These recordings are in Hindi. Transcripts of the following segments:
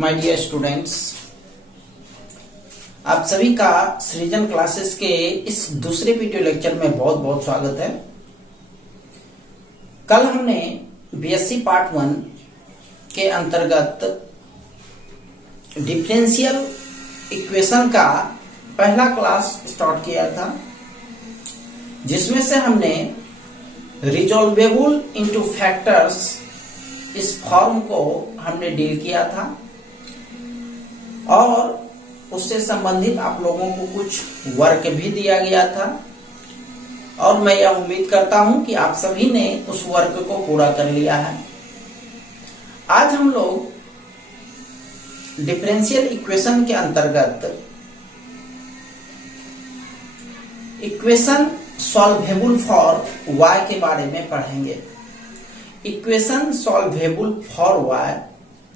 माय डियर स्टूडेंट्स, आप सभी का सृजन क्लासेस के इस दूसरे वीडियो लेक्चर में बहुत बहुत स्वागत है। कल हमने बीएससी पार्ट 1 के अंतर्गत डिफरेंशियल इक्वेशन का पहला क्लास स्टार्ट किया था, जिसमें से हमने रिजॉल्वेबल इनटू फैक्टर्स इस फॉर्म को हमने डील किया था और उससे संबंधित आप लोगों को कुछ वर्क भी दिया गया था और मैं यह उम्मीद करता हूं कि आप सभी ने उस वर्क को पूरा कर लिया है। आज हम लोग डिफरेंशियल इक्वेशन के अंतर्गत इक्वेशन सॉल्वेबल फॉर y के बारे में पढ़ेंगे। इक्वेशन सॉल्वेबल फॉर y,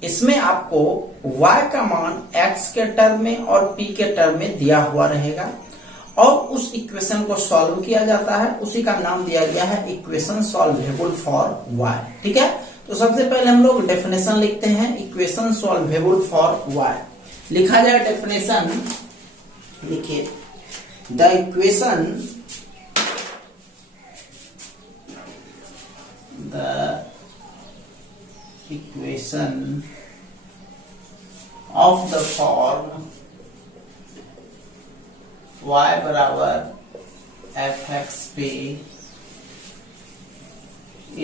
इसमें आपको y का मान x के टर्म में और p के टर्म में दिया हुआ रहेगा और उस इक्वेशन को सॉल्व किया जाता है। उसी का नाम दिया गया है इक्वेशन सॉल्वेबल फॉर y। ठीक है, तो सबसे पहले हम लोग डेफिनेशन लिखते हैं। इक्वेशन सॉल्वेबल फॉर y लिखा जाए डेफिनेशन, लिखिए the equation of the form y बराबर fxp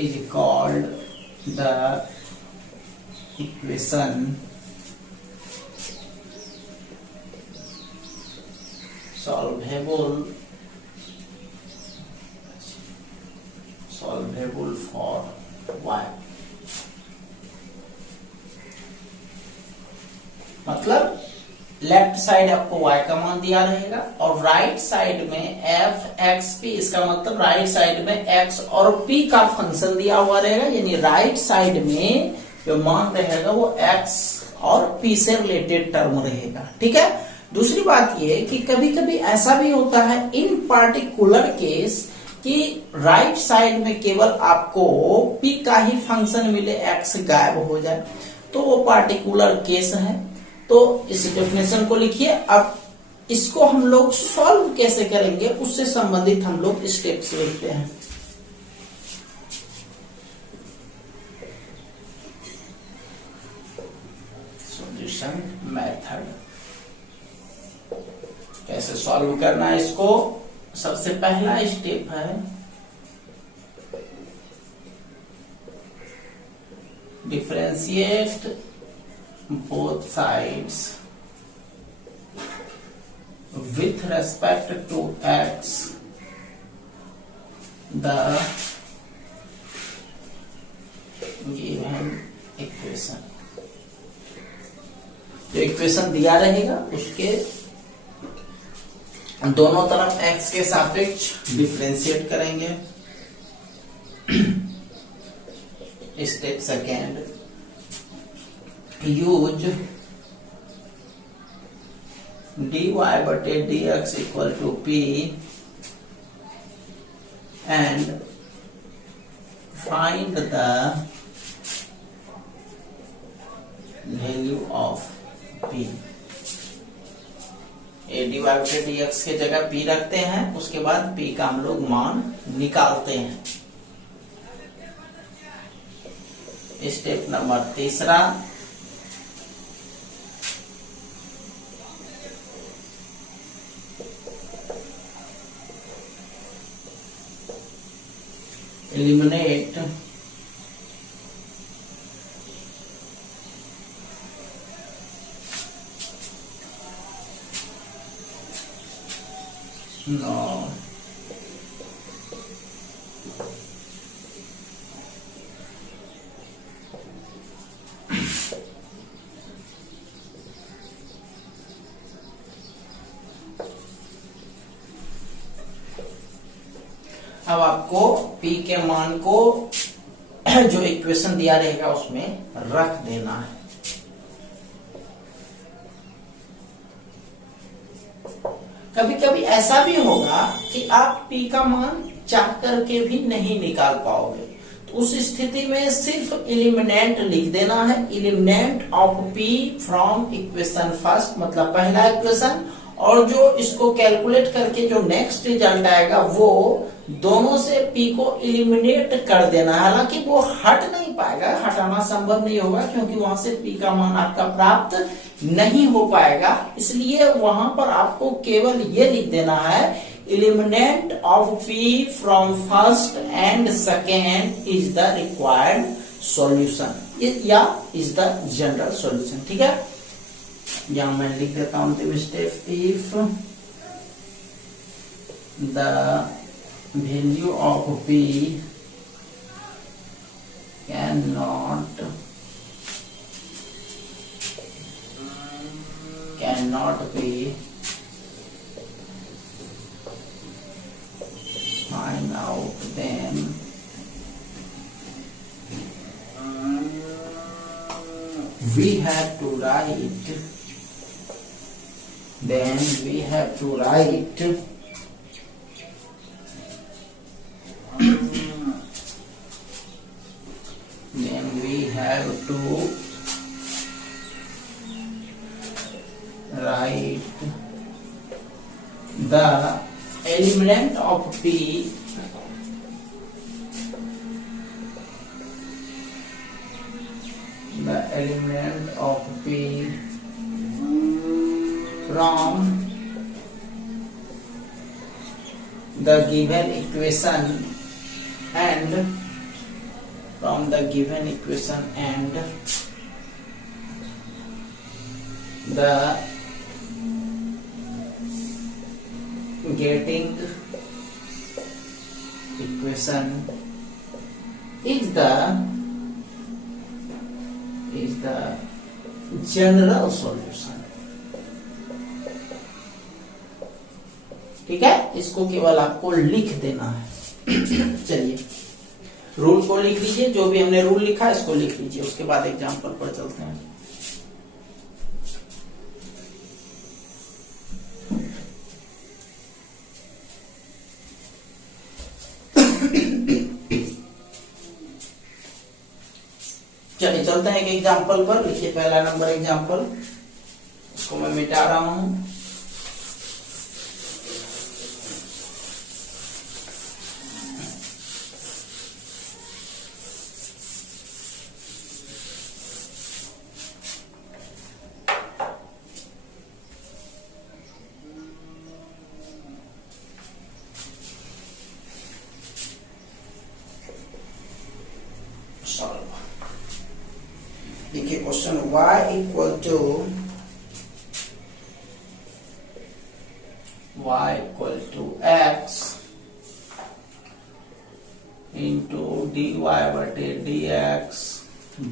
is called the equation solvable for y। मतलब लेफ्ट साइड आपको y का मान दिया रहेगा और राइट साइड में fxp, इसका मतलब राइट साइड में x और p का फंक्शन दिया हुआ रहेगा, यानी राइट साइड में जो मान रहेगा वो x और p से रिलेटेड टर्म रहेगा। ठीक है, दूसरी बात ये कि कभी कभी ऐसा भी होता है इन पार्टिकुलर केस कि राइट साइड में केवल आपको p का ही फंक्शन मिले, x गायब हो जाए, तो वो पार्टिकुलर केस है। तो इस डेफिनेशन को लिखिए। अब इसको हम लोग सॉल्व कैसे करेंगे उससे संबंधित हम लोग स्टेप्स लिखते हैं। सॉल्यूशन मेथड, कैसे सॉल्व करना है इसको। सबसे पहला स्टेप है differentiate both sides with respect to x the given equation। जो इक्वेशन दिया रहेगा उसके दोनों तरफ x के सापेक्ष डिफरेंशिएट करेंगे। स्टेप सेकेंड, यूज dy बटे dx equal to p and find the value of p। dy बटे dx के जगह p रखते हैं, उसके बाद p का हम लोग मान निकालते हैं। स्टेप नंबर तीसरा, eliminate no अब आपको p के मान को जो इक्वेशन दिया रहेगा उसमें रख देना है। कभी कभी ऐसा भी होगा कि आप p का मान चाह करके भी नहीं निकाल पाओगे, तो उस स्थिति में सिर्फ एलिमिनेंट लिख देना है, eliminant of P from equation first, मतलब पहला इक्वेशन, और जो इसको कैलकुलेट करके जो नेक्स्ट रिजल्ट आएगा वो दोनों से पी को एलिमिनेट कर देना है। हालांकि वो हट नहीं पाएगा, हटाना संभव नहीं होगा क्योंकि वहां से पी का मान आपका प्राप्त नहीं हो पाएगा, इसलिए वहां पर आपको केवल ये लिख देना है eliminant of P from first and second is the required solution या इज द जनरल सॉल्यूशन। ठीक है, यहां मैं लिख देता हूं अंतिम step, if the value of P can not be find out, then we have to write the element of P from the given equation and the getting equation is the general solution. ठीक है, इसको केवल आपको लिख देना है। चलिए रूल को लिख लीजिए, जो भी हमने रूल लिखा है इसको लिख लीजिए, उसके बाद एग्जांपल पर चलते हैं। चलिए चलते हैं एक एग्जांपल पर। लिखिए पहला नंबर एग्जांपल, उसको मैं मिटा रहा हूं। देखिए question y equal to x into dy बटे dx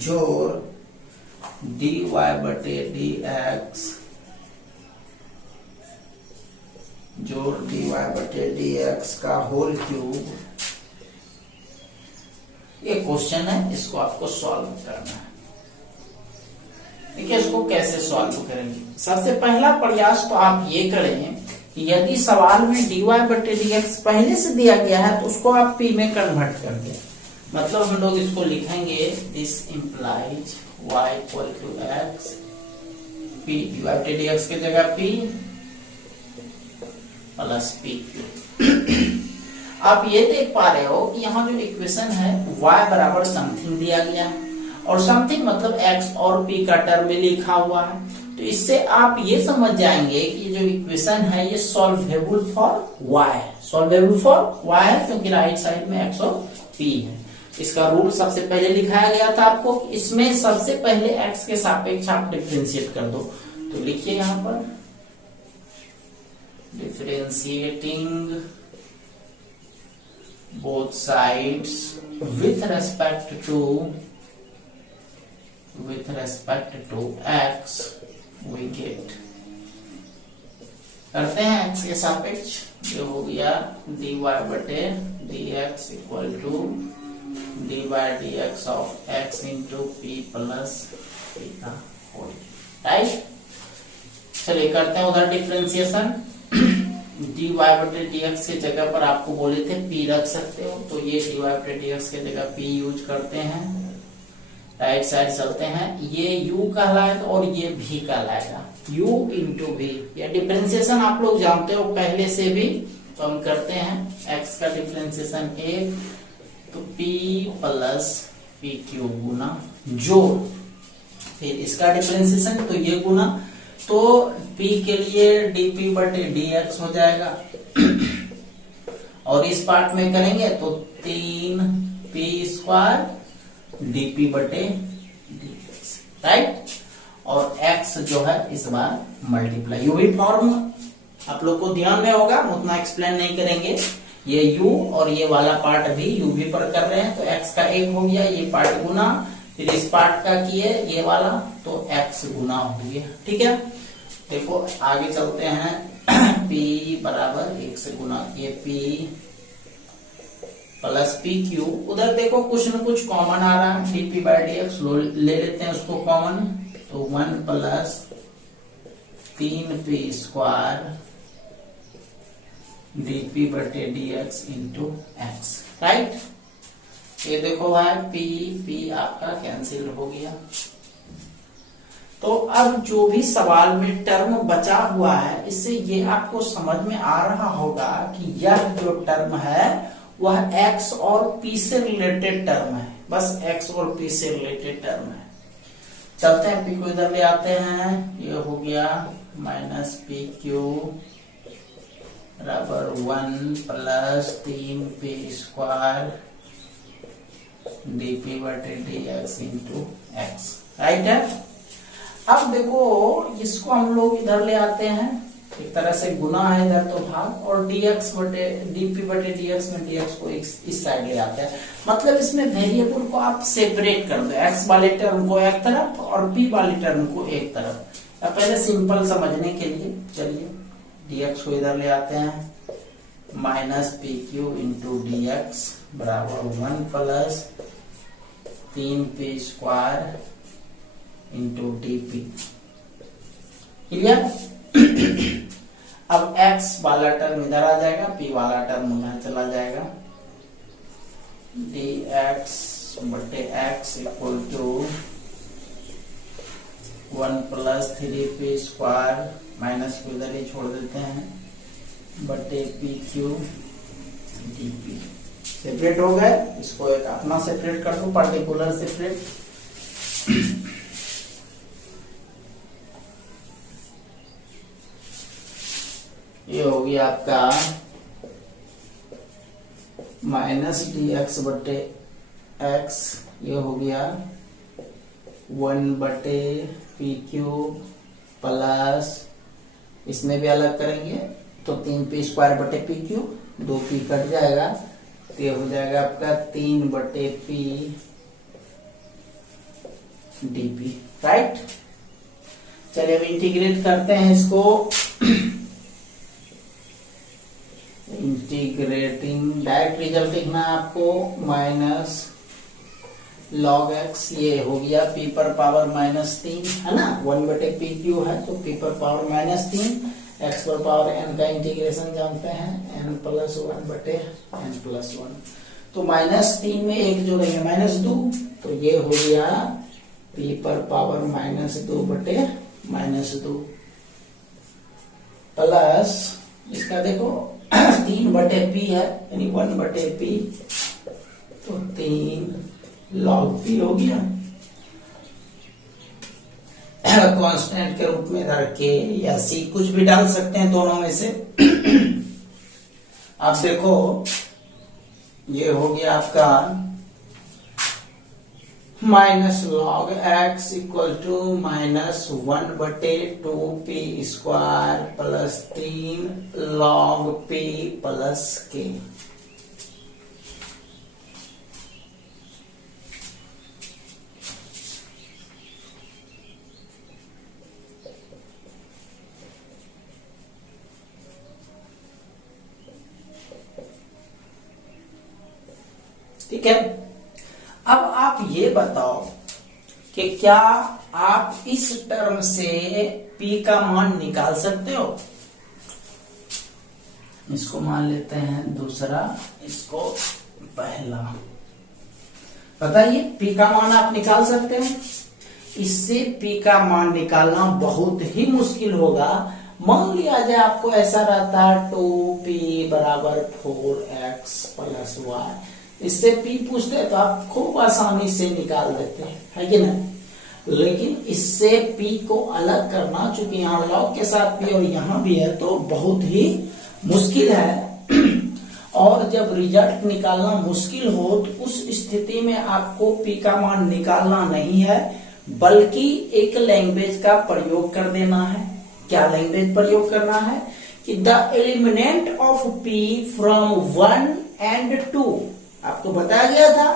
जोड़ dy बटे dx जोड़ dy बटे dx का होल क्यूब। ये क्वेश्चन है, इसको आपको सॉल्व करना है। देखिए इसको कैसे सॉल्व करेंगे। सबसे पहला प्रयास तो आप ये करें कि यदि सवाल में dy बटे dx पहले से दिया गया है तो उसको आप p में कन्वर्ट कर दें। मतलब हम लोग इसको लिखेंगे this implies y equal to x, p dy बटे dx की जगह p प्लस pq। आप ये देख पा रहे हो कि यहाँ जो इक्वेशन है y बराबर समथिंग दिया गया है, और समथिंग मतलब x और p का टर्म में लिखा हुआ है। तो इससे आप ये समझ जाएंगे कि जो इक्वेशन है ये सॉल्वेबल फॉर y है, सॉल्वेबल फॉर y है क्योंकि राइट साइड में x और p है। इसका रूल सबसे पहले लिखाया गया था आपको, इसमें सबसे पहले x के सापेक्ष आप डिफरेंशिएट कर दो। तो लिखिए यहाँ पर differentiating both sides with respect to x we get, करते हैं x के सापेक्ष, जो हो गया dy बटे dx equal to dy dx of x into p plus p का होल, राइट। चलिए करते हैं उधर डिफरेंशिएशन। dy बटे dx की जगह पर आपको बोले थे p रख सकते हो, तो ये dy बटे dx की जगह p यूज करते हैं, राइट साइड चलते हैं, ये u कहलाएगा और ये v कहलाएगा, u इंटू v। ये डिफरेंशिएशन आप लोग जानते हो पहले से भी, तो हम करते हैं x का डिफरेंशिएशन 1, तो p प्लस पी क्यू गुना जोड़, फिर इसका डिफरेंशिएशन तो ये गुना, तो p के लिए dp बटे dx हो जाएगा और इस पार्ट में करेंगे तो 3p स्क्वायर dp बटे dx, राइट। और x जो है इस बार मल्टीप्लाई, यू भी फॉर्म आप लोग को ध्यान में होगा, हम उतना एक्सप्लेन नहीं करेंगे। ये u और ये वाला पार्ट भी u भी पर कर रहे हैं, तो x का 1 हो गया, ये पार्ट गुना, फिर इस पार्ट का किए ये वाला, तो x गुना हो गया, ठीक है। देखो आगे चलते हैं, p बराबर 1 से गुना किए p प्लस पी क्यू, उधर देखो कुछ न कुछ कॉमन आ रहा है, dp बाई dx ले लेते हैं उसको कॉमन, तो 1 प्लस 3p स्क्वायर dp बटे dx इंटू एक्स, राइट। ये देखो भाई p आपका कैंसिल हो गया। तो अब जो भी सवाल में टर्म बचा हुआ है, इससे ये आपको समझ में आ रहा होगा कि यह जो टर्म है वह x और p से रिलेटेड टर्म है, बस x और p से रिलेटेड टर्म है। चलते हैं p को इधर ले आते हैं, ये हो गया माइनस पी क्यू बराबर 1 प्लस 3p स्क्वायर dp बटे dx इंटू एक्स, राइट है। अब देखो इसको हम लोग इधर ले आते हैं, एक तरह से गुना है इधर तो भाग, और dx बटे dp बटे dx में dx को इस साइड ले आते हैं, मतलब इसमें वेरिएबल को आप सेपरेट कर दो, x वाले टर्म को एक तरफ और p वाले टर्म को एक तरफ। अब पहले सिंपल समझने के लिए चलिए dx को इधर ले आते हैं, minus P Q into D x बराबर 1 plus 3p square into dp, clear. अब x वाला टर्म इधर आ जाएगा, p वाला टर्म उधर चला जाएगा, dx बटे x equal to 1 plus 3p square, minus को इधर ही छोड़ देते हैं, बटे पी क्यू dp। सेपरेट हो गए, इसको एक अपना सेपरेट कर दो, पर्टिकुलर सेपरेट। ये हो गया आपका माइनस डी एक्स बटे एक्स, ये हो गया 1 बटे पी क्यू प्लस, इसमें भी अलग करेंगे तो 3p स्क्वायर बटे पी क्यू, 2p कट जाएगा, तो ये हो जाएगा आपका 3 बटे p dp, राइट। चलिए अब इंटीग्रेट करते हैं इसको, इंटीग्रेटिंग डायरेक्ट रिजल्ट लिखना है आपको, माइनस लॉग एक्स, ये हो गया p पर पावर -3 है ना, 1 बटे पी क्यू है तो p पर पावर -3, x पर पावर n का इंटीग्रेशन जानते हैं, n प्लस 1 बटे n प्लस 1, तो -3 में एक जोड़ेंगे -2, तो ये हो गया p पर पावर -2 बटे -2 प्लस इसका देखो 3 बटे p है यानी 1 बटे p, तो 3 log p हो गया, कांस्टेंट के रूप में इधर k या c कुछ भी डाल सकते हैं दोनों में से। अब देखो ये हो गया आपका minus log x equal to -1 बटे 2p square plus 3 log p plus k। ठीक है, अब आप ये बताओ कि क्या आप इस टर्म से p का मान निकाल सकते हो? इसको मान लेते हैं दूसरा, इसको पहला। बताइए p का मान आप निकाल सकते हैं। इससे p का मान निकालना बहुत ही मुश्किल होगा। मान लिया जाए आपको ऐसा रहता है 2p बराबर 4x प्लस y, इससे p पूछते तो आप खूब आसानी से निकाल देते हैं, है कि नहीं। लेकिन इससे p को अलग करना, चूंकि यहाँ लॉग के साथ p और यहाँ भी है, तो बहुत ही मुश्किल है। और जब रिजल्ट निकालना मुश्किल हो तो उस स्थिति में आपको p का मान निकालना नहीं है, बल्कि एक लैंग्वेज का प्रयोग कर देना है। क्या लैंग्वेज प्रयोग करना है कि the eliminant of p from 1 and 2। आपको बताया गया था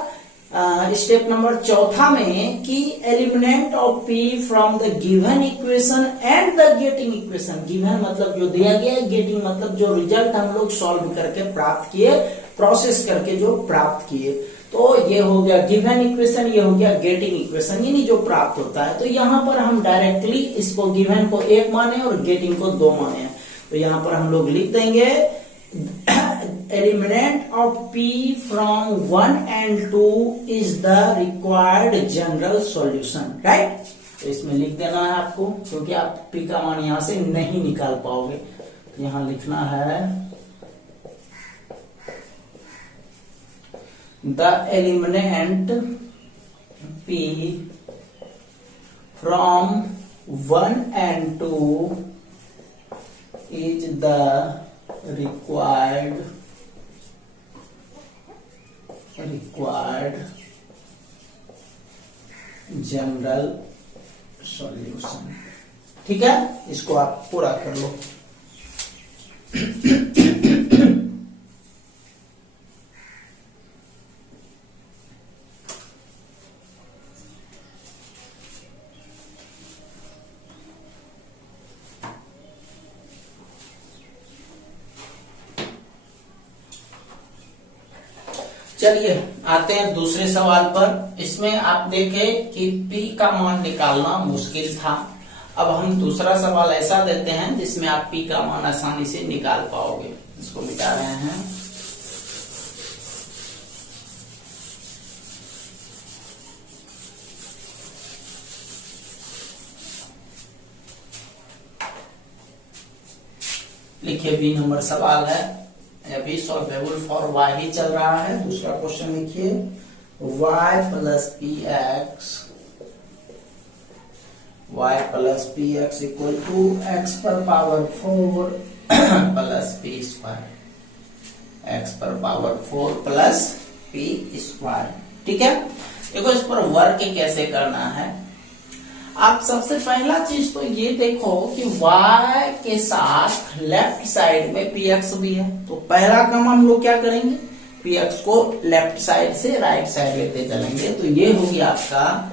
स्टेप नंबर 4 में कि eliminant of p from the given equation and the getting equation. Given मतलब जो दिया गया है, गेटिंग मतलब जो रिजल्ट हम लोग सॉल्व करके प्राप्त किए, प्रोसेस करके जो प्राप्त किए। तो ये हो गया गिवन इक्वेशन, ये हो गया गेटिंग इक्वेशन, यानी जो प्राप्त होता है। तो यहाँ पर हम डायरेक्टली इसको गिवन को 1 माने और गेटिंग को 2 माने। तो यहाँ पर हम लोग लिख देंगे eliminant of p from 1 and 2 is the required general solution, right. तो इसमें लिख देना है आपको, क्योंकि आप p का मान यहाँ से नहीं निकाल पाओगे। तो यहाँ लिखना है the element p from 1 and 2 is the required general solution. ठीक है, इसको आप पूरा कर लो। चलिए आते हैं दूसरे सवाल पर। इसमें आप देखें कि p का मान निकालना मुश्किल था। अब हम दूसरा सवाल ऐसा देते हैं जिसमें आप p का मान आसानी से निकाल पाओगे। इसको मिटा रहे हैं। लिखिए b नंबर सवाल है, अभी सॉल्वेबल फॉर y ही चल रहा है। दूसरा क्वेश्चन लिखिए y plus px equal to x पर power 4 plus p square, x पर पावर 4 प्लस p स्क्वायर। ठीक है, देखो इस पर वर्क कैसे करना है। आप सबसे पहला चीज तो ये देखो कि y के साथ लेफ्ट साइड में px भी है। तो पहला काम हम लोग क्या करेंगे, px को लेफ्ट साइड से राइट साइड लेते चलेंगे। तो ये हो गया आपका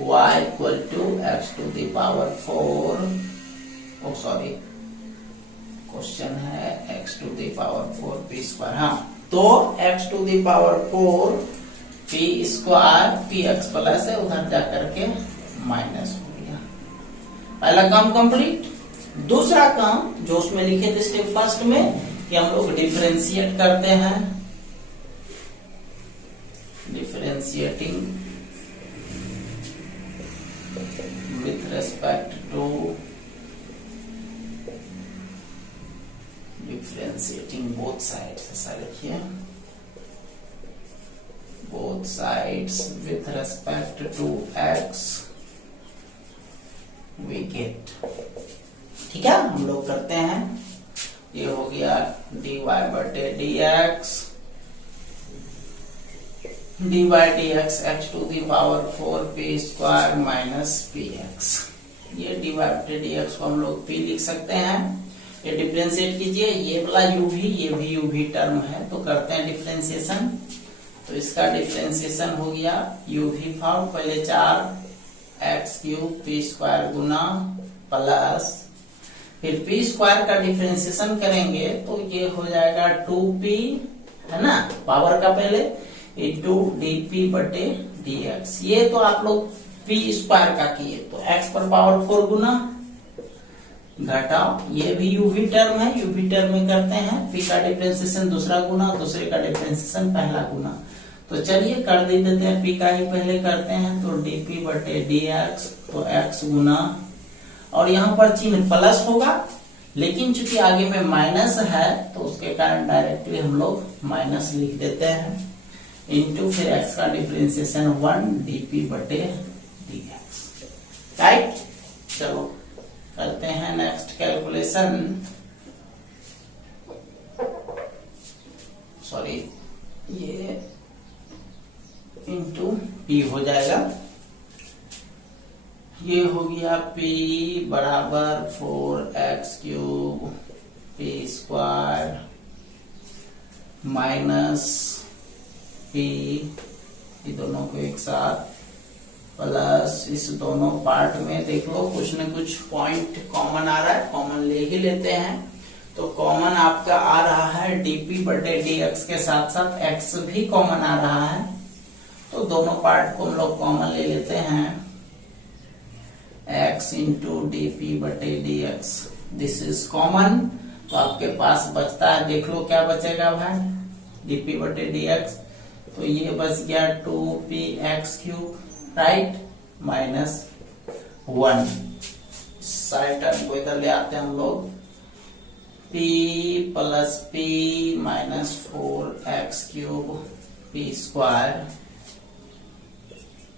y equal to x to the power 4, oh sorry question है x to the power 4 p square. हाँ, तो x to the power 4 p square px plus है, उधर जाकर के माइनस हो गया। पहला काम कंप्लीट। दूसरा काम जो उसमें लिखे थे स्टेप फर्स्ट में कि हम लोग डिफरेंशिएट करते हैं, differentiating with respect to differentiating both sides. ऐसा लिखिए both sides with respect to x we get. ठीक है, हम लोग करते हैं। ये हो गया dy बटे dx, dy dx x to the power 4 p square minus px। ये dy बटे dx को हम लोग p लिख सकते हैं। ये डिफरेंशिएट कीजिए, ये वाला u भी, ये भी u भी टर्म है, तो करते हैं डिफरेंशिएशन। तो इसका डिफरेंशिएशन हो गया u भी फॉर्म, पहले 4x क्यूब p स्क्वायर गुना प्लस, फिर p स्क्वायर का डिफरेंशिएशन करेंगे तो ये हो जाएगा 2p, है ना, पावर का पहले, इंटू dp बटे dx। ये तो आप लोग p स्क्वायर का किए, तो x पर पावर 4 गुना घटाओ, ये भी यूवी टर्म है, यूवी टर्म में करते हैं पी का डिफरेंशिएशन दूसरा गुना, दूसरे का डिफरेंशिएशन पहला गुना। तो चलिए कर दे देते हैं, पी का ही पहले करते हैं, तो डीपी बटे डीएक्स, तो एक्स गुना, और यहाँ पर चिन्ह प्लस होगा, लेकिन चूंकि आगे में माइनस है तो उसके कारण डायरेक्टली हम लोग माइनस लिख देते हैं, इंटू फिर एक्स का डिफरेंशिएशन 1 डीपी बटे डीएक्स। राइट, चलो करते हैं नेक्स्ट कैलकुलेशन। सॉरी, ये इंटू पी हो जाएगा, ये हो गया P बराबर 4x³ P square minus P, ये दोनों को एक साथ प्लस इस दोनों पार्ट में देख लो कुछ न कुछ पॉइंट कॉमन आ रहा है, कॉमन ले ही लेते हैं। तो कॉमन आपका आ रहा है dp बटे dx के साथ साथ x भी कॉमन आ रहा है, तो दोनों पार्ट को हम लोग कॉमन ले लेते हैं, x इंटू डी पी बटे D x, this is common. तो आपके पास बचता है, देख लो क्या बचेगा भाई, dp बटे dx, तो ये बच गया 2px³, right, minus 1। Side term को इधर ले आते हैं हम लोग, p plus p minus 4x³ p square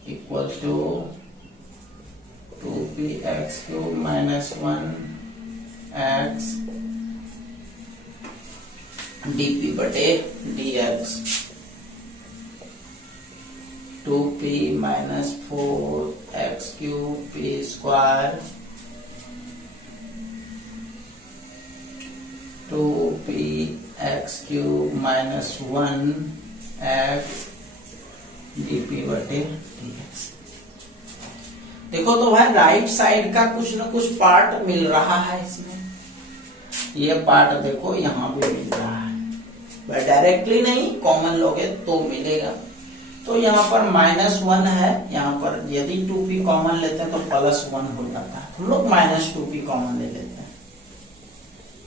equal to 2px³ minus 1x dp बटे dx, 2p minus 4x³ p square 2px³ minus 1x dp बटे dx। देखो तो भाई राइट साइड का कुछ न कुछ पार्ट मिल रहा है इसमें, ये पार्ट देखो यहाँ भी मिल रहा है, डायरेक्टली नहीं, कॉमन लोगे तो मिलेगा। तो यहाँ पर -1 है, यहाँ पर यदि 2p कॉमन लेते हैं तो +1 हो जाता है, हम लोग -2p कॉमन ले लेते हैं।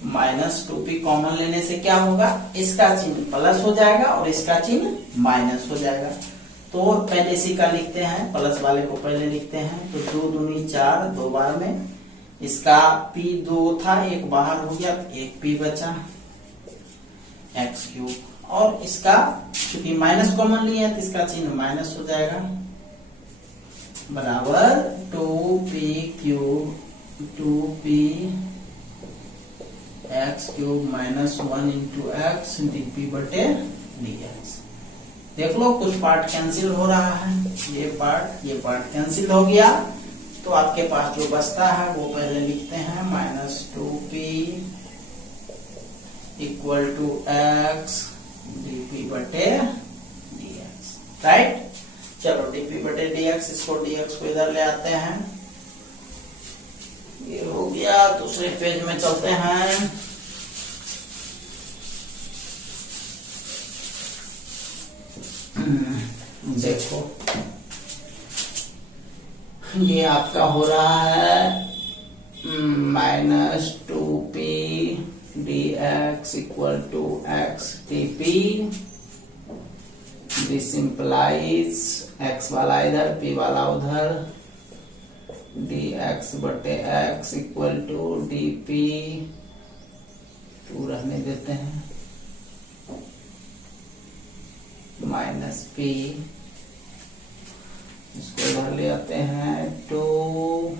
-2p कॉमन लेने से क्या होगा, इसका चिन्ह प्लस हो जाएगा और इसका चिन्ह माइनस हो जाएगा। तो पहले इसी का लिखते हैं, प्लस वाले को पहले लिखते हैं, तो 2 दूनी 4, 2 बार में, इसका p 2 था, एक बाहर हो गया, तो एक p बचा x³, और इसका चूंकि माइनस कॉमन लिया है तो इसका चिन्ह माइनस हो जाएगा, बराबर 2px³ minus 1 into x dp बटे dx। देख लो कुछ पार्ट कैंसिल हो रहा है, ये पार्ट कैंसिल हो गया, तो आपके पास जो बचता है वो पहले लिखते हैं, -2p equal to x dp बटे dx, राइट। चलो dp बटे dx, इसको dx को इधर ले आते हैं, ये हो गया। दूसरे पेज में चलते हैं, देखो ये आपका हो रहा है -2p dx equal to x dp, this implies x वाला इधर p वाला उधर, dx बटे x इक्वल टू dp, 2 रहने देते हैं, -p, इसको इधर ले आते हैं, 2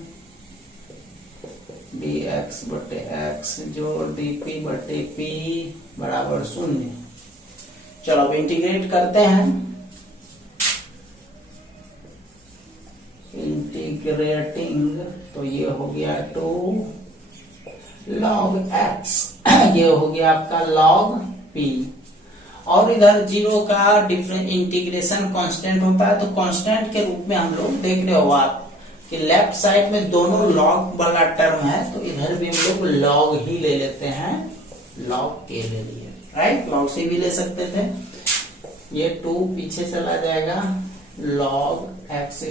dx बटे x जो dp बटे p बराबर 0। चलो अब इंटीग्रेट करते हैं, इंटीग्रेटिंग, तो ये हो गया 2 log x, ये हो गया आपका log p, और इधर 0 का डिफरेंट इंटीग्रेशन कांस्टेंट होता है, तो कांस्टेंट के रूप में हम लोग देख रहे हो आप कि लेफ्ट साइड में दोनों लॉग वाला टर्म है, तो इधर भी हम लोग लॉग ही ले लेते हैं, लॉग के ले लिए, राइट, लॉग से भी ले सकते थे। ये 2 पीछे चला जाएगा, log x²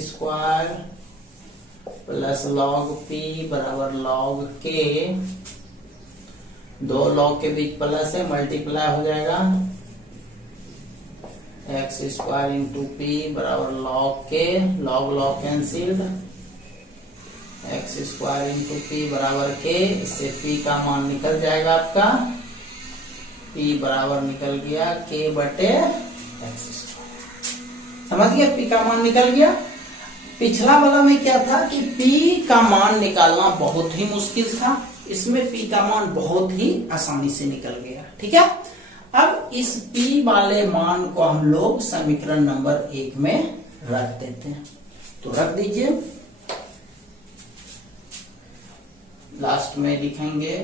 plus log P बराबर लॉग के, दो लॉग के बीच प्लस है, मल्टीप्लाई हो जाएगा एक्स स्क्वायर इंटू पी बराबर लॉग के, log log cancelled, x square into P बराबर के, इससे पी का मान निकल जाएगा आपका, पी बराबर निकल गया के बटे एक्स स्क्वायर। समझ गया, पी का मान निकल गया। पिछला वाला में क्या था कि पी का मान निकालना बहुत ही मुश्किल था, इसमें पी का मान बहुत ही आसानी से निकल गया। ठीक है, अब इस पी वाले मान को हम लोग समीकरण नंबर 1 में रख देते हैं, तो रख दीजिए, लास्ट में लिखेंगे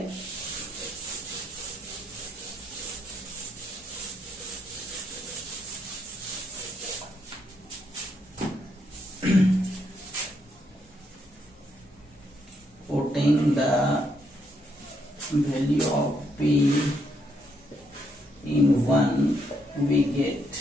putting the value of p in 1 we get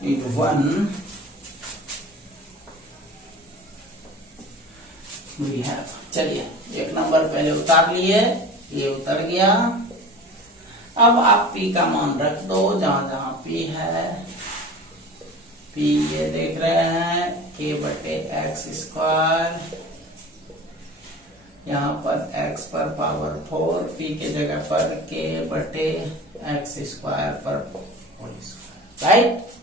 in 1 we have। चलिए एक नंबर पहले उतार लिए, ये उतर गया। अब आप p का मान रख दो जहां जहां p है, p ये देख रहे हैं k बटे एक्स स्क्वायर, यहाँ पर x पर पावर 4, p के जगह पर k बटे एक्स स्क्वायर पर होल स्क्वायर, राइट।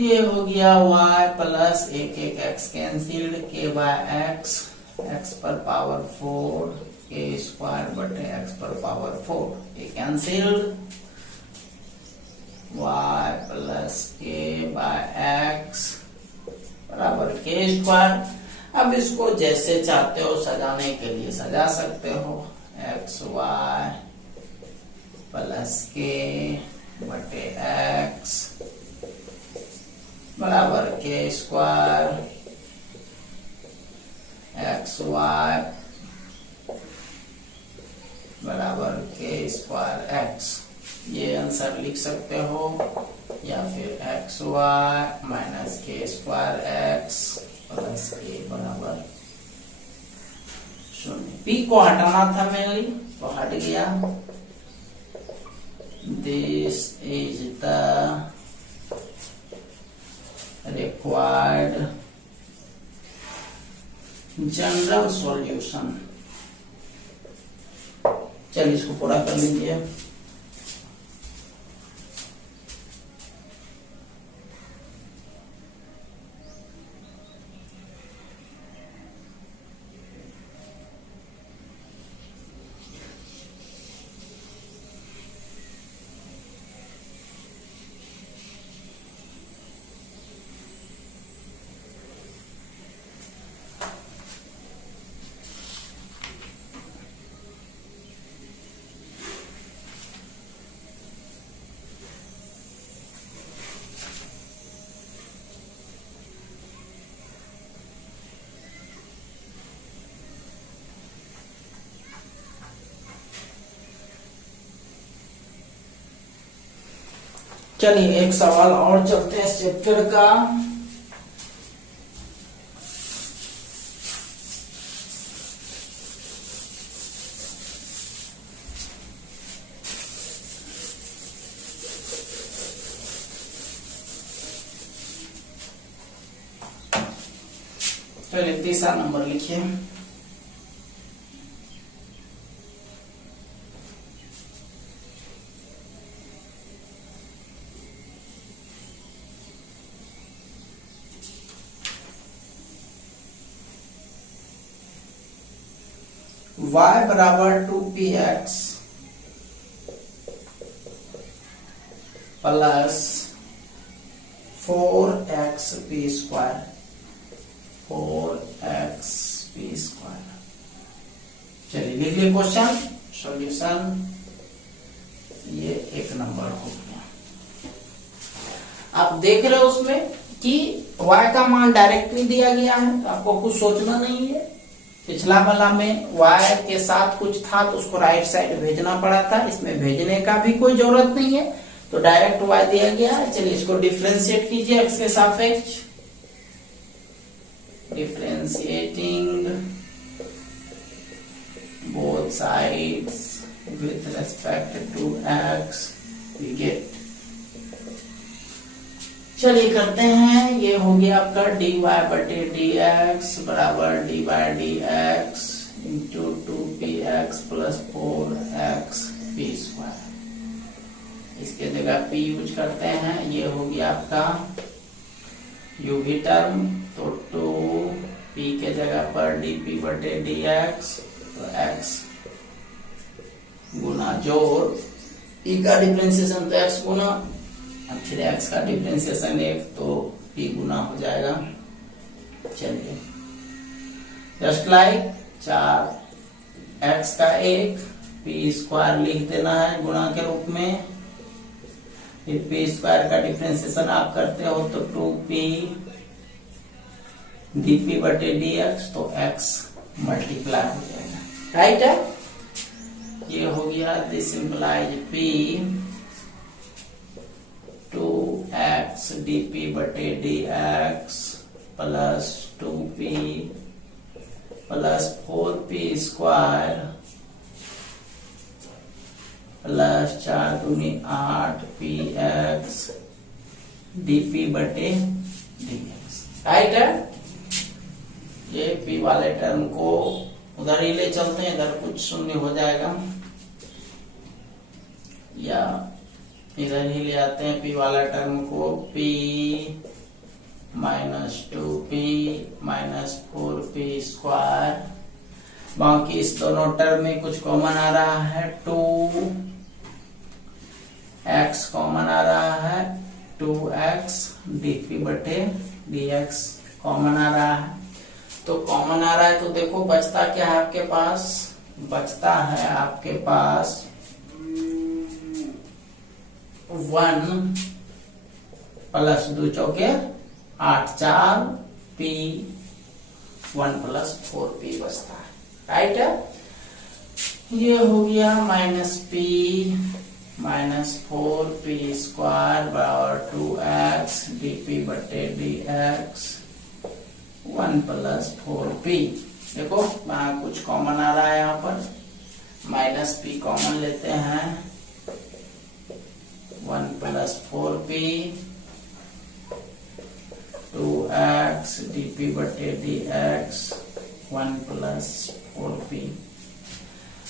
ये हो गया y प्लस एक एक x cancelled, k by x, x पर पावर 4, के स्क्वायर बटे एक्स पर पावर 4, ये cancelled, y plus k by x बराबर के स्क्वायर। अब इसको जैसे चाहते हो सजाने के लिए सजा सकते हो, एक्स वाई प्लस के बटे एक्स बराबर के स्क्वायर, एक्स वाई बराबर के स्क्वायर एक्स, ये आंसर लिख सकते हो, या फिर एक्स वाई माइनस के स्क्वायर एक्स प्लस के बराबर 0। पी को हटाना था मेनली, तो हट गया। This is the required general solution. चलिए इसको पूरा कर लीजिए। चलिए एक सवाल और चलते हैं इस चैप्टर का। चलिए तीसरा नंबर लिखिए। y बराबर 2px plus 4xp square, 4xp square. चलिए लिख लिए क्वेश्चन, सॉल्यूशन ये एक नंबर हो गया। आप देख रहे हो उसमें कि y का मान डायरेक्टली दिया गया है, तो आपको कुछ सोचना नहीं है, पिछला वाला में y के साथ कुछ था तो उसको राइट साइड भेजना पड़ा था, इसमें भेजने का भी कोई जरूरत नहीं है, तो डायरेक्ट y दिया गया है। चलिए इसको डिफरेंशिएट कीजिए x के सापेक्ष, differentiating both sides with respect to x we get. चलिए करते हैं, ये हो गया आपका dy बटे dx बराबर dy dx into 2px plus 4x p square. इसके जगह p यूज करते हैं, ये हो गया आपका uv टर्म, तो 2p के जगह पर dp बटे dx तो x गुना जोड़ p का डिफरेंशिएशन तो x गुना, फिर x का डिफरेंशिएशन 1 तो p गुना हो जाएगा। चलिए जस्ट लाइक 4x का 1 p स्क्वायर लिख देना है गुणा के रूप में, फिर p स्क्वायर का डिफरेंशिएशन आप करते हो तो 2p dp बटे dx तो x मल्टीप्लाई हो जाएगा, राइट है। ये हो गया, this implies p 2x dp बटे dx plus 2p plus 4p square plus 4 दूनी 8px dp बटे dx, राइट है। ये p वाले टर्म को उधर ही ले चलते हैं, इधर कुछ शून्य हो जाएगा, या इधर ही ले आते हैं p वाला टर्म को, p minus 2p minus 4p square, बाकी इस दोनों टर्म में कुछ कॉमन आ रहा है, 2x कॉमन आ रहा है, 2x dp बटे dx कॉमन आ रहा है, तो कॉमन आ रहा है तो देखो बचता क्या है आपके पास, बचता है आपके पास 1 प्लस 2 चौके 8 4 p 1 प्लस 4p बचता है, राइट है। ये हो गया minus p minus 4p square बराबर 2x dp बटे dx 1 प्लस 4p। देखो कुछ कॉमन आ रहा है यहाँ पर, माइनस p कॉमन लेते हैं, 1 प्लस 4p 2x dp बटे dx 1 प्लस 4p।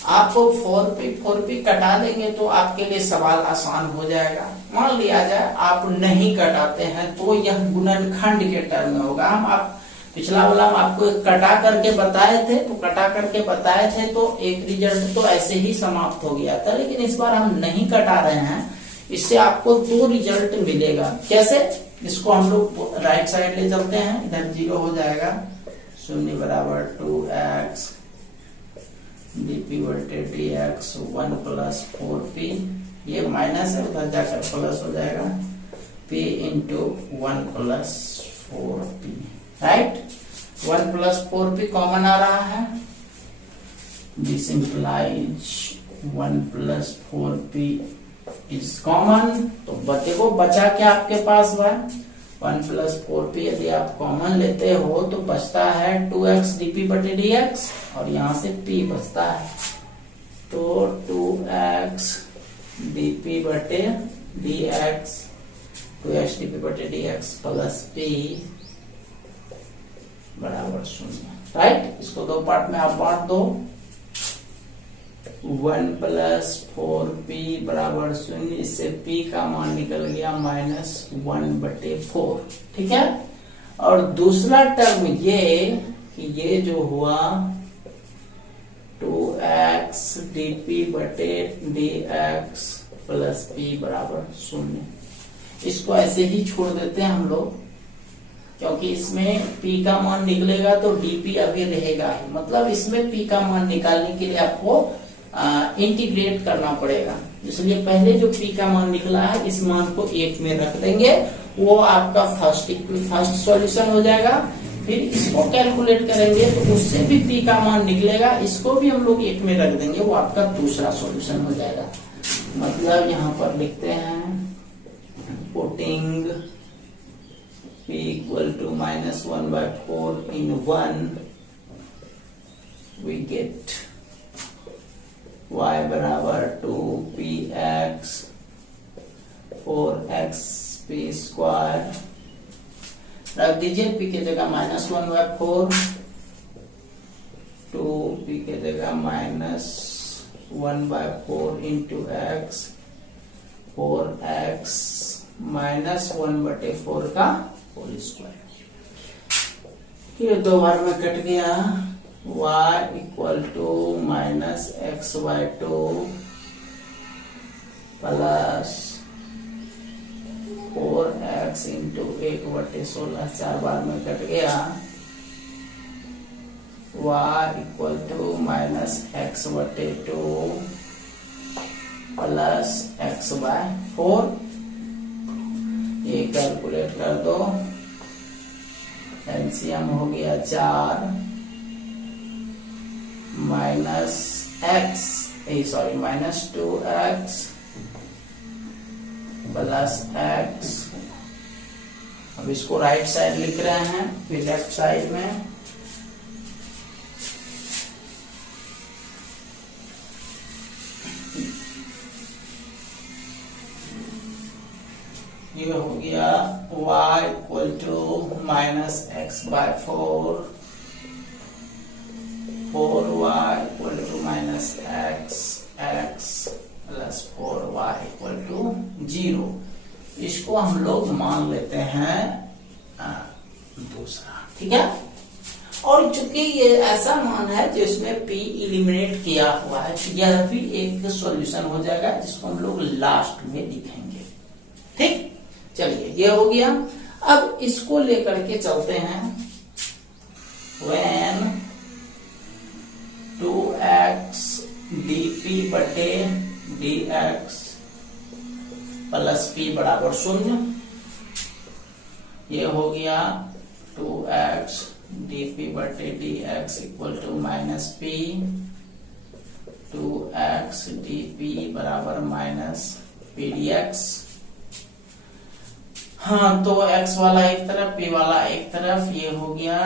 आपको 4p कटा देंगे तो आपके लिए सवाल आसान हो जाएगा। मान लिया जाए आप नहीं कटाते हैं तो यह गुणनखंड के टर्म में होगा। हम आप पिछला वाला में आपको कटा करके बताए थे, तो कटा करके बताए थे तो एक रिजल्ट तो ऐसे ही समाप्त हो गया था, लेकिन इस बार हम नहीं कटा रहे हैं, इससे आपको 2 रिजल्ट मिलेगा। कैसे? इसको हम लोग राइट साइड ले चलते हैं, इधर 0 हो जाएगा, 0 बराबर 2x dp बटे dx 1 प्लस 4p, ये माइनस है उधर जाकर प्लस हो जाएगा, p into 1 plus 4p, right. 1 plus 4p common आ रहा है, this implies 1 plus 4p is common. तो देखो बचा क्या आपके पास हुआ, 1 प्लस 4p यदि आप कॉमन लेते हो तो बचता है 2x dp बटे dx और यहां से p बचता है, तो 2x dp बटे dx 2x dp बटे dx प्लस p बराबर 0, राइट। इसको 2 पार्ट में आप बांट दो, 1 प्लस 4p बराबर 0, इससे p का मान निकल गया -1 बटे 4, ठीक है। और दूसरा टर्म ये कि ये जो हुआ 2x dp बटे dx प्लस p बराबर 0, इसको ऐसे ही छोड़ देते हैं हम लोग, क्योंकि इसमें p का मान निकलेगा तो dp अभी रहेगा ही, मतलब इसमें p का मान निकालने के लिए आपको इंटीग्रेट करना पड़ेगा। इसलिए पहले जो p का मान निकला है इस मान को 1 में रख देंगे, वो आपका फर्स्ट सॉल्यूशन हो जाएगा। फिर इसको कैलकुलेट करेंगे तो उससे भी p का मान निकलेगा, इसको भी हम लोग 1 में रख देंगे, वो आपका दूसरा सॉल्यूशन हो जाएगा। मतलब यहाँ पर लिखते हैं putting p equal to -1/4 in 1 we get y बराबर 2px 4xp स्क्वायर, रख दीजिए p के जगह -1/4, 2p के जगह -1/4 इंटू x, 4x -1/4 का होल स्क्वायर। ये 2 बार में कट गया, y equal to -x/2 plus 4x into 1/16, 4 बार में कट गया, y equal to -x/2 plus x/4। ये कैलकुलेट कर दो, एलसीएम हो गया 4 -2x प्लस x। अब इसको राइट साइड लिख रहे हैं, फिर लेफ्ट साइड में ये हो गया y equal to -x/4, 4y equal to -x plus 4y equal to 0। इसको हम लोग मान लेते हैं दूसरा, ठीक है। और चूंकि ये ऐसा मान है जिसमें p इलिमिनेट किया हुआ है, यह भी एक सॉल्यूशन हो जाएगा जिसको हम लोग लास्ट में लिखेंगे, ठीक। चलिए ये हो गया। अब इसको लेकर के चलते हैं, when 2x dp बटे dx प्लस p बराबर 0। ये हो गया 2x dp बटे dx equal to -p, 2x dp बराबर -p dx। हाँ, तो x वाला एक तरफ, p वाला एक तरफ, ये हो गया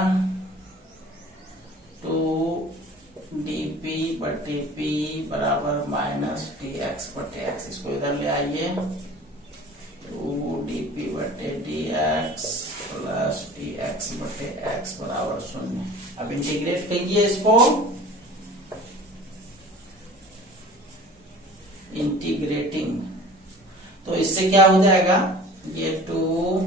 2 dp बटे p बराबर -dx बटे x। इसको इधर ले आइए, 2 dp बटे dx प्लस dx बटे x बराबर 0। अब इंटीग्रेट कीजिए इसको, इंटीग्रेटिंग, तो इससे क्या हो जाएगा, ये 2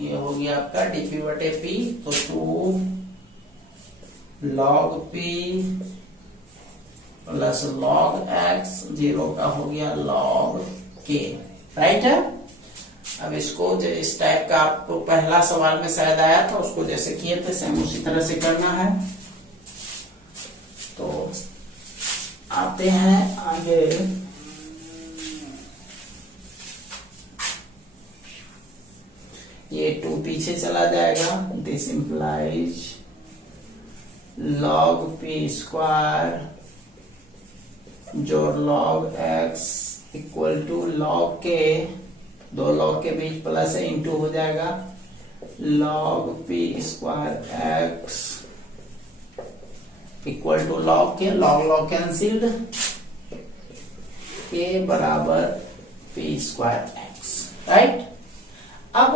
ये हो गया आपका dp बटे p, तो 2 log p plus log x, 0 का हो गया log k, राइट है। अब इसको जो इस टाइप का आपको पहला सवाल में शायद आया था, उसको जैसे किए थे सेम उसी तरह से करना है। तो आते हैं आगे, ये 2 पीछे चला जाएगा, this implies log p square जो log x equal to log k, 2 log के बीच प्लस है, इंटू हो जाएगा log p square x equal to log k, log cancelled, k बराबर p स्क्वायर x, राइट। अब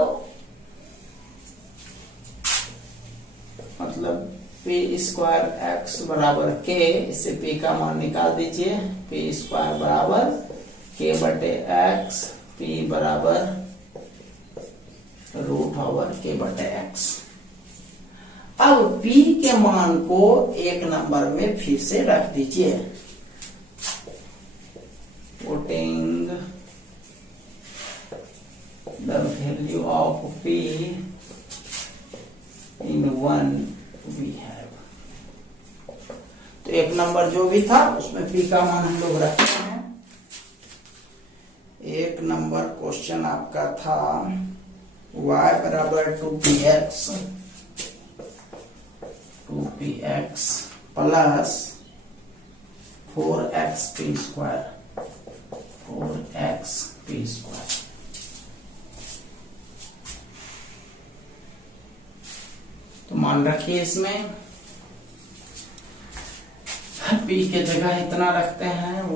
मतलब p स्क्वायर x बराबर k, इससे p का मान निकाल दीजिए, p स्क्वायर बराबर k बटे x, p बराबर √k बटे x। अब p के मान को एक नंबर में फिर से रख दीजिए, putting the value of p in 1 we have। तो एक नंबर जो भी था उसमें p का मान हम लोग रखते हैं। एक नंबर क्वेश्चन आपका था 2px प्लस 4xp स्क्वायर तो मान रखिए इसमें p के जगह इतना रखते हैं y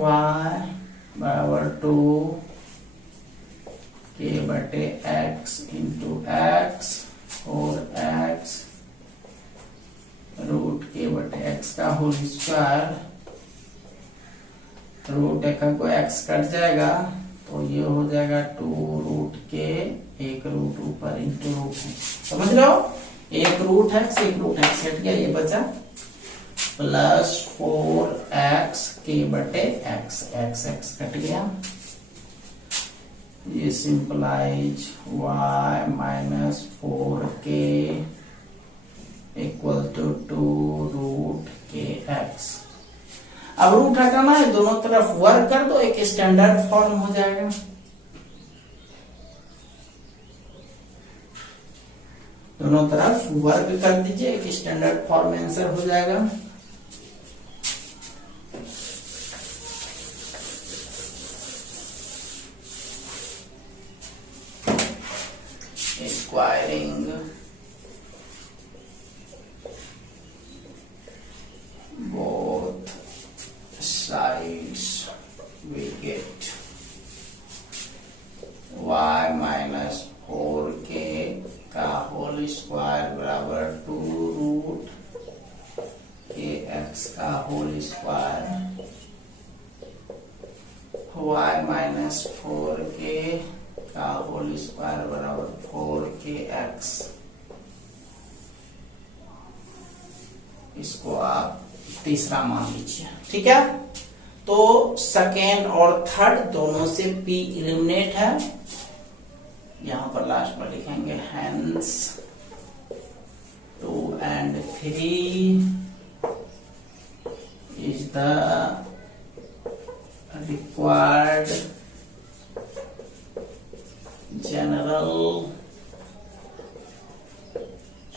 बराबर 2k/x into x 4x √k/x का होल स्क्वायर, रूट एक को x कट जाएगा तो ये हो जाएगा 2√k, एक रूट ऊपर इंटू रूट, समझ रहे हो, एक रूट x कट गया, ये बचा plus 4x k/x, x cut गया, ये simplify y minus 4k equal to 2√kx। अब रूट हटाना है, दोनों तरफ वर्क कर दो, एक स्टैंडर्ड फॉर्म हो जाएगा। दोनों तरफ वर्क कर दीजिए, एक स्टैंडर्ड फॉर्म में आंसर हो जाएगा। Squaring both sides we get y minus 4k का होल स्क्वायर बराबर 2√kx का whole square, y minus 4k का होल स्क्वायर बराबर 4kx। इसको आप तीसरा मान लीजिए, ठीक है। तो सेकेंड और थर्ड दोनों से p एलिमिनेट है, यहां पर लास्ट में लिखेंगे hence 2 and 3 is the required general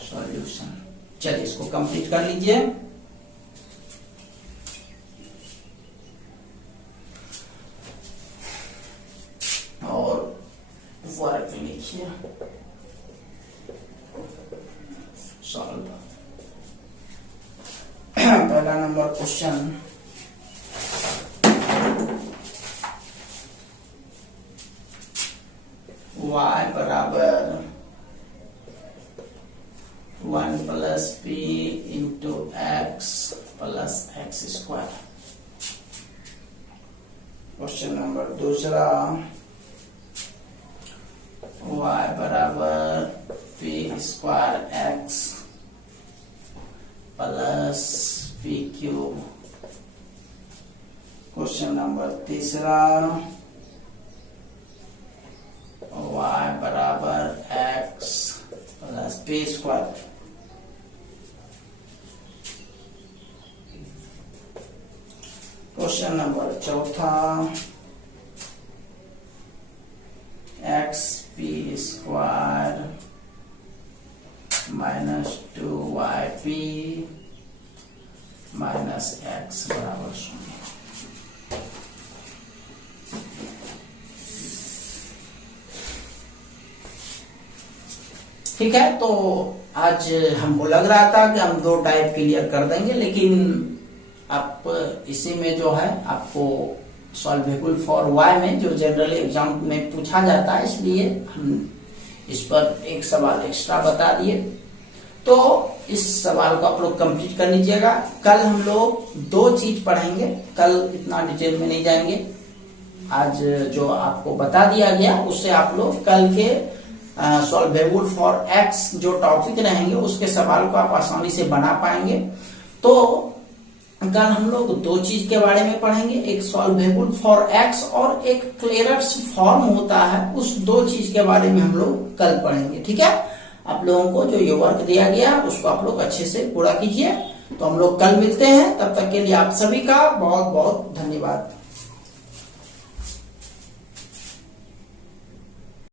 solution. चलिए इसको कंप्लीट कर लीजिए। और वर्क लिखिए, सॉल्व। पहला नंबर क्वेश्चन, y बराबर 1 plus p into x plus x square. Question number दूसरा, y बराबर p square x plus p cube. Question number तीसरा, y बराबर x plus p square. Question number चौथा, xp square minus 2yp minus x बराबर 0। ठीक है, तो आज हमको लग रहा था कि हम 2 टाइप क्लियर कर देंगे, लेकिन आप इसी में जो है आपको सॉल्वेबल फॉर y में जो जनरल एग्जाम में पूछा जाता है, इसलिए हम इस पर एक सवाल एक्स्ट्रा बता दिए। तो इस सवाल को आप लोग कंप्लीट कर लीजिएगा। कल हम लोग 2 चीज पढ़ेंगे, कल इतना डिटेल में नहीं जाएंगे। आज जो आपको बता दिया गया उससे आप लोग कल के सॉल्वेबल फॉर x जो टॉपिक रहेंगे उसके सवाल को आप आसानी से बना पाएंगे। तो कल हम लोग 2 चीज के बारे में पढ़ेंगे, एक सॉल्वेबल फॉर x और एक क्लेरर्स फॉर्म होता है, उस 2 चीज के बारे में हम लोग कल पढ़ेंगे। ठीक है, आप लोगों को जो ये वर्क दिया गया उसको आप लोग अच्छे से पूरा कीजिए। तो हम लोग कल मिलते हैं, तब तक के लिए आप सभी का बहुत बहुत धन्यवाद।